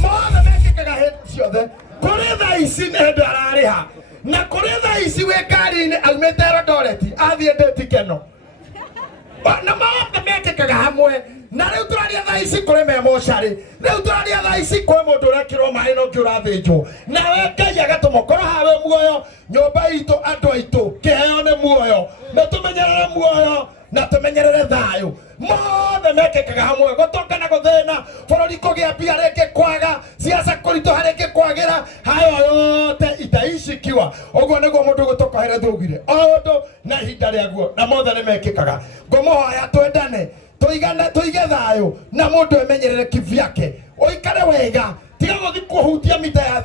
Mwana mekikaga hĩndĩ ciothe. Kũrĩ thaa ici nĩ hĩndĩ ararĩha. Na kũrĩ thaa ici wĩ ngari-inĩ aumĩte Elondoreti athiĩ ndĩti Keno. Na mothe mekĩkaga hamwe. Na rĩu tũraria thaa ici kũrĩ me mocarĩ. Rĩu tũraria thaa ici kwĩ mũndũ ũrekĩrwo maĩ na ũngĩ ũrathĩnjwo. Nawe Ngai agatũmũkorwo hawe muoyo. Nyũmba itũ andũ aitũ kĩheo nĩ muoyo. Na tũmenyerere muoyo na tũmenyerere thayũ. Mothe mekĩkaga hamwe gũtoka na gũthĩna. Bũrũri kũgĩa mbia rĩngĩ kwaga. Siasa kũritũha rĩngĩ kwagĩra. Hayo yote itaishikiwa. Ũguo nĩguo mũndũ gũtokohere thũgire. O ũndũ na ihinda rĩaguo. Na mothe nĩ mekĩkaga. Ngũmũhoya twendane. Tuige thayũ na mũndũ emenyerere kivyake. Ũikare wega. Tiga gũthiĩ kũhutia mita ya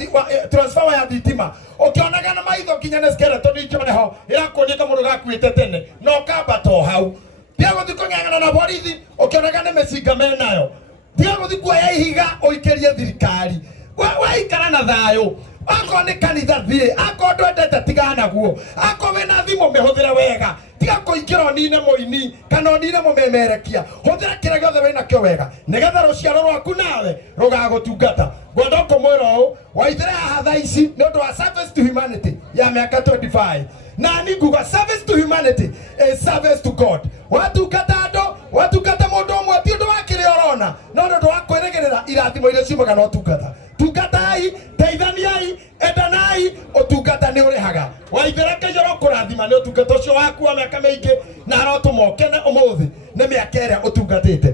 transformer ya thitima. Ũkĩonaga na maitho nginya nĩ skeleton njone ho. Ĩrakuonia kamũndũ gakuĩte tene. No kambata o hau. Tiga gũthiĩ kũng'ang'ana na borithi. Ũkĩonaga nĩ mĩcinga menayo. Tiga gũthiĩ kuoya ihiga ũikĩrie thirikari. Waikara na thayũ. Akorwo nĩ kanitha thiĩ. Akorwo ndwendete tigana naguo. Akorwo wĩna thimũ mĩhũthĩre wega. Tiga kũingĩra ũnine mũini kana ũnine mũmemerekia. Hũthĩra kĩrĩa gĩothe wĩnakĩo wega. Nĩgetha rũciaro rwaku nawe rũgagũtungata. Ngwenda kũmwĩra ũũ, Waithera haha thaa ici nĩ ũndũ wa service to humanity ya mĩaka 25. Na ni nguga service to humanity is service to God. Watungata andũ, watungata mũndũ ũmwe ti ũndũ wa kĩrĩa ũrona, no nĩ ũndũ wa kwĩrĩgĩrĩra irathimo iria ciumaga na ũtungata. Tungatai, teithaniai, endanai, ũtungata nĩ ũrĩhaga. Waithera Ngai arokũrathima nĩ ũtungata ũcio waku wa mĩaka mĩingĩ na arotũma ũkene ũmũthĩ nĩ mĩaka ĩrĩa ũtungatĩte.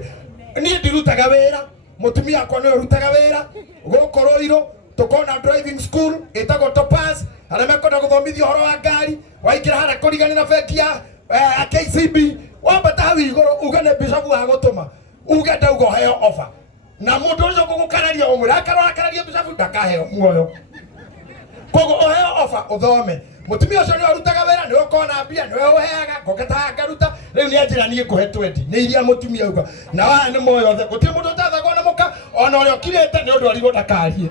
Niĩ ndirutaga wĩra, mũtumia wakwa nĩwe ũrutaga wĩra gũkũ Ruiru. Tukona driving school ĩtagwo Topaz, arĩa mekwenda gũthomithia ũhoro wa ngari. Waingĩra harĩa kũrigania na bengi ya KCB, wambata hau igũrũ uge nĩ bishop wa gũtũma, uge ndauga ũheo offer. Na mũndũ ũcio gũgũkararia ũmwĩra akarararia bishop ndakaheo muoyo. Koguo ũheo offer ũthome. Mũtumia ũcio nĩwe ũrutaga wĩra, nĩwe ũkona mbia, nĩwe ũheaga, ngogeta ngaruta. Rĩu nĩ anjĩra niĩ ngũhe 20 nĩ iria mũtumia auga. Na waya nĩ moyo othe, gũtirĩ mũndũ ũtathagwo na mũka, ona ũrĩa ũkirĩte nĩ ũndũ arirwo ndakarie.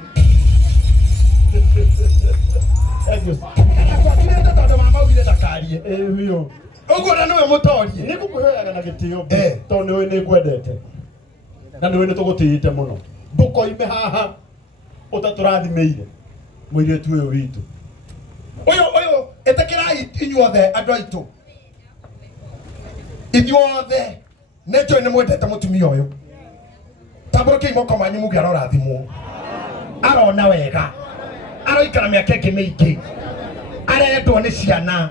Kwakirĩte tondũ mama augire ndakarie. Biũ. Ũguo na nĩwe mũtorie. Nĩ ngũkũheaga na gĩtĩo tondũ nĩwe nĩ ngwendete. Na nĩwe nĩ tũgũtĩĩte mũno. Ndũkoime haha ũtatũrathimĩire mũirĩtu ũyũ witũ. Ũyũ ĩtĩkĩrai inyuothe andũ aitũ. Inyuothe nĩ njũĩ nĩ mwendete mũtumia ũyũ. Tambũrũkei moko manyu muge arorathimwo. Arona wega. Aroikara mĩaka ĩngĩ mĩingĩ. Arendwo nĩ ciana.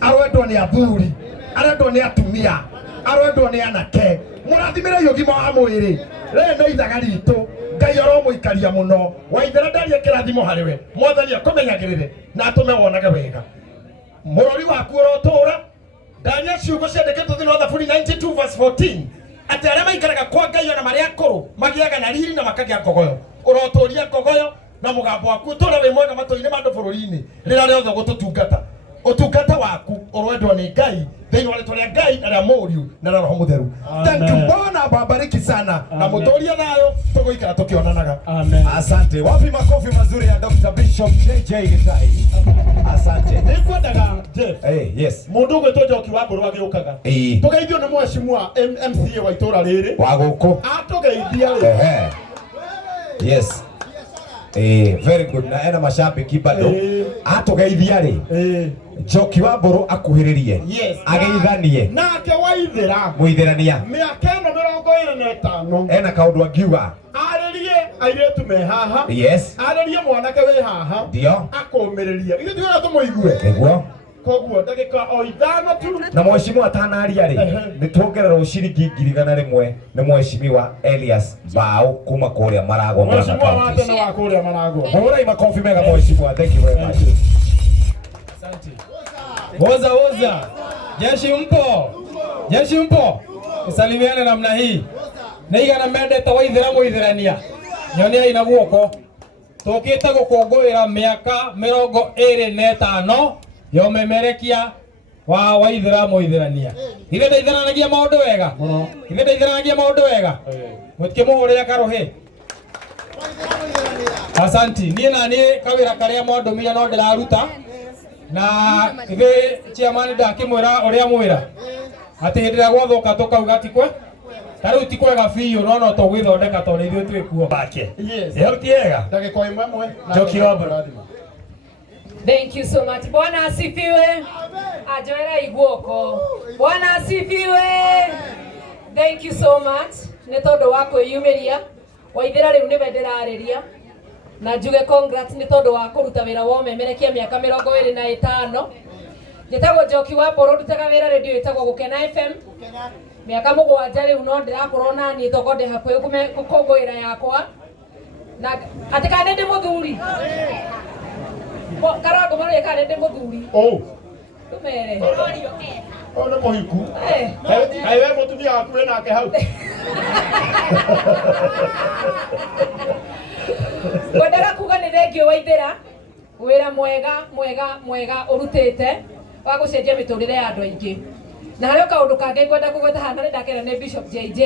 Arendwo nĩ athuri. Arendwo nĩ atumia. Arendwo nĩ anake. Mũrathimĩre ũgima wa mwĩrĩ. Rĩrĩ nĩ ithaga ritũ. Ngai aromũikaria mũno. Waithera ndaria kĩrathimo harĩwe. Mwathani akũmenyagĩrĩre na atũme wonage wega. Mũrori waku ũrotũra. Daniel ciugo ciandĩkĩtwo thĩinĩ wa Thaburi 92 verse 14. Atĩ arĩa maikaraga kwa Ngai ona marĩ akũrũ magĩaga na riri na makagĩa ngogoyo. Ũrotũria ngogoyo na mũgambo waku ũtũre wĩ mwega matũ-inĩ ma andũ bũrũri-inĩ rĩrĩa rĩothe gũtũtungata. Ũtungata waku ũrwendwo nĩ Ngai thĩinĩ wa rĩtwa rĩa Ngai na rĩa Mũriũ na rĩa Roho Mũtheru. Thank you Bwana, awabariki sana na mũtũrie nayo tũgũikara tũkĩonanaga. Amen. Asante. Wapi makofi mazuri ya Dr. Bishop JJ Githai. Asante. Nĩ ngwendaga Jeff. Yes. Mũndũ ũgwĩtwo Njoki wa Mbũrũ agĩũkaga. Tũgeithio nĩ mheshimiwa MCA wa itũũra rĩrĩ. Wa gũkũ. Atũgeithia rĩ. Yes. Very good. Na ena mashabiki bado. Atũgeithia rĩ. Njoki wa Mbũrũ akuhĩrĩrie. Yes. Ageithanie. Nake Waithera. Muithirania. Mĩaka ĩno 25. Ena kaũndũ angiuga. Arĩrie airĩtu me haha. Yes. Arĩrie mwanake wĩ haha. Ndio. Akũmĩrĩria. Ithuĩ tũrĩa tũmũigue. Nĩguo. Koguo ndagĩka o ithano tu. Na mheshimiwa atanaria rĩ nĩ tuongererwo ciringi 100 nĩ mheshimiwa Elias Bao kuma kũrĩa Maragwa. Mheshimiwa wa tene wa kũrĩa Maragwa. Hũrai makofi mega mheshimiwa. Thank you very much. Asante. Woza woza. Jeshi mpo? Jeshi mpo? Usalimiane namna hii. Naigana mendete Waithera muithirania. Nyonia ina guoko. Tũkĩte gũkũngũĩra mĩaka 25 ya ũmemerekia wa Waithera muithirania. Ithe ndeithanagia maũndũ wega. Ithe ndeithanagia maũndũ wega. Mũtikĩmũhũrĩra karohe. Asanti. Niĩ na niĩ kawĩra karĩa mwandũmia no ndĩraruta. Na ithe chairman ndakĩmwĩra ũrĩa mwĩra. Atĩ hĩndĩ ĩrĩa gwathoka tũkauga tikwe. Taru ti kwega biũ no no to gwithondeka to nĩ ithuĩ twĩkuo bake. Yes. Ĩyo ti ega. Ndagĩka imwe mwe. Njoki wa mbura. Thank you so much. Bwana asifiwe. Ajoera iguoko. Bwana asifiwe. Thank you so much. Nĩ tondũ wa kwĩyumĩria. Waithera rĩu nĩwe ndĩrarĩria. Na njuge congrats nĩ tondũ wa kũruta wĩra wa ũmemerekia mĩaka 25. Njĩtagwo Njoki wa Mbũrũ, ndutaga wĩra radio ĩtagwo Gũkena FM. Mĩaka 7 rĩu no ndĩrakorwo na niĩ toko ndĩ hakuhĩ gũkũngũĩra yakwa. Na atĩ kana ndĩ mũthuri. Karango marĩ kana ndĩ mũthuri. Tumere. Nĩ mũhiku. Kaĩ we mũtumia waku wĩ nake hau. Ngwendaga kuga nĩ thengio Waithera wĩra mwega ũrutĩte wa gũcenjia mĩtũrĩre ya andũ aingĩ. Na harĩ kaũndũ kangĩ ngwenda kũgweta haha ndakĩra nĩ Bishop JJ.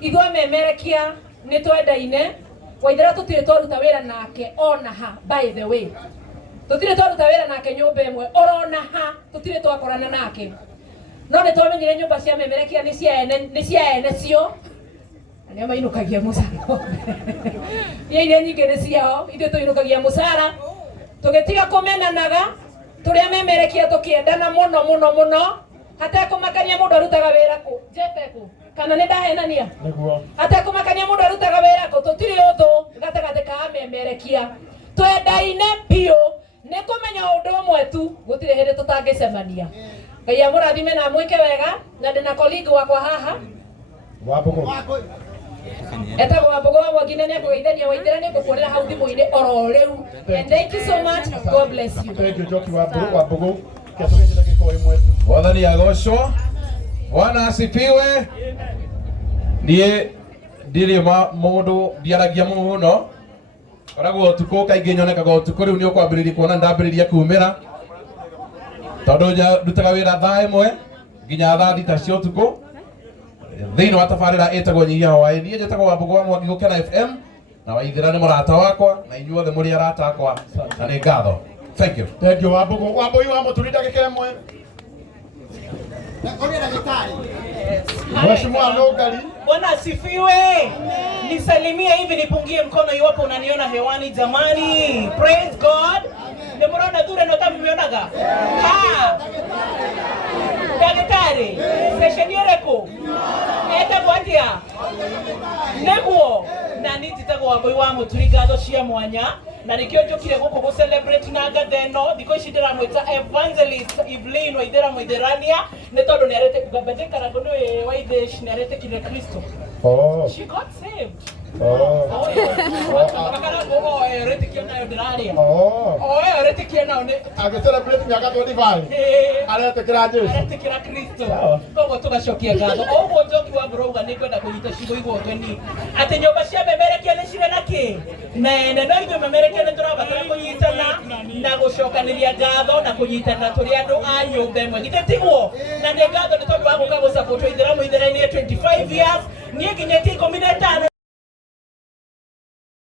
Ithuĩ amemerekia nĩ twendaine. Waithera tũtirĩ twaruta wĩra nake ona ha, by the way. Tũtirĩ twaruta wĩra nake nyũmba ĩmwe orona ha, tũtirĩ twakorana nake. No nĩ twamenyire nyũmba cia amemerekia nĩ cia ene cio. Nĩ mainũkagia mũcara. Iria nyingĩ nĩ ciao, ithuĩ tũinũkagia mũcara. Tũgĩtiga kũmenanaga, tũrĩa amemerekia tũkĩendana mũno. Hatekũmakania mũndũ arutaga wĩra kũ? Jepeku. Kana nĩ ndahenania? Nĩguo. Hatekũmakania mũndũ arutaga wĩra kũ? Tũtirĩ ũthũ gatagatĩ ka amemerekia. Twendaine biũ. Nĩ kũmenya ũndũ ũmwe tu, gũtirĩ hĩndĩ tũtangĩcemania. Ngai amũrathime na mwĩke wega, na ndĩ na colleague wakwa haha. Wambũgũ. Etagwo Wambũgũ wa Mwangine nĩ kũgeithania Waithera nĩ ngũkuonera hau thimũ-inĩ oro rĩu. And thank you so much. God bless you. Thank you Njoki wa Mbũgũ. Wambũgũ. Kĩatũgĩte ndagĩka imwe. Mwathani agocwo. Bwana asifiwe. Niĩ ndirĩ mũndũ ndiaragia mũno. Koragwo ũtukũ kaingĩ nyonekaga ũtukũ rĩu nĩ ũkwambĩrĩria kuona ndambĩrĩria kumĩra. Tondũ ndutaga wĩra thaa ĩmwe nginya thaa thita cia ũtukũ. Thĩinĩ wa tabarĩra ĩtagwo Nyihia Hwaĩ. Niĩ njĩtagwo Wambũgũ wa Mwangi Gũkena FM. Na Waithera nĩ mũrata wakwa na inyuothe mũrĩ arata akwa. Na nĩ ngatho. Thank you. Thank you Wambũgũ. Wambũi wa mũturi ndagĩka ĩmwe. Mheshimiwa Nogari. Bwana asifiwe. Nisalimie hivi nipungie mkono iwapo unaniona hewani jamani. Praise God. Nimeona dure na kama mmeonaga. Ha. Daktari. Session yoreko. Eta bwatia. Neguo. Na nititagwo Wambũi wa mũturi ngatho cia mwanya. Na nikio njokire guku go celebrate na gatheno thiko ici ndiramwita Evangelist Evelyn Waithera muithirania ni tondu ni arete kugabetheka na gono Waithera ni arete kile Kristo. She got saved. Agĩcelebrate mĩaka 25. Aretekera Jesũ. Aretekera Kristo. Koguo tugacokia ngatho. Oguo Njoki wa Mbũrũ auga nĩ ngwenda kũnyita ciugo igũthoni. Atĩ nyũmba cia memerekia nĩ cirĩ na kĩ? Nene no ithuĩ memerekia nĩ tũrabatara kũnyitana na gũcokanĩria ngatho na kũnyitana tũrĩ andũ a nyũmba ĩmwe. Githĩ tiguo? Na nĩ ngatho nĩ tondũ wa gũka gũsupport Waithera muithera-inĩ 25 years. Niĩ nginyĩtie 15.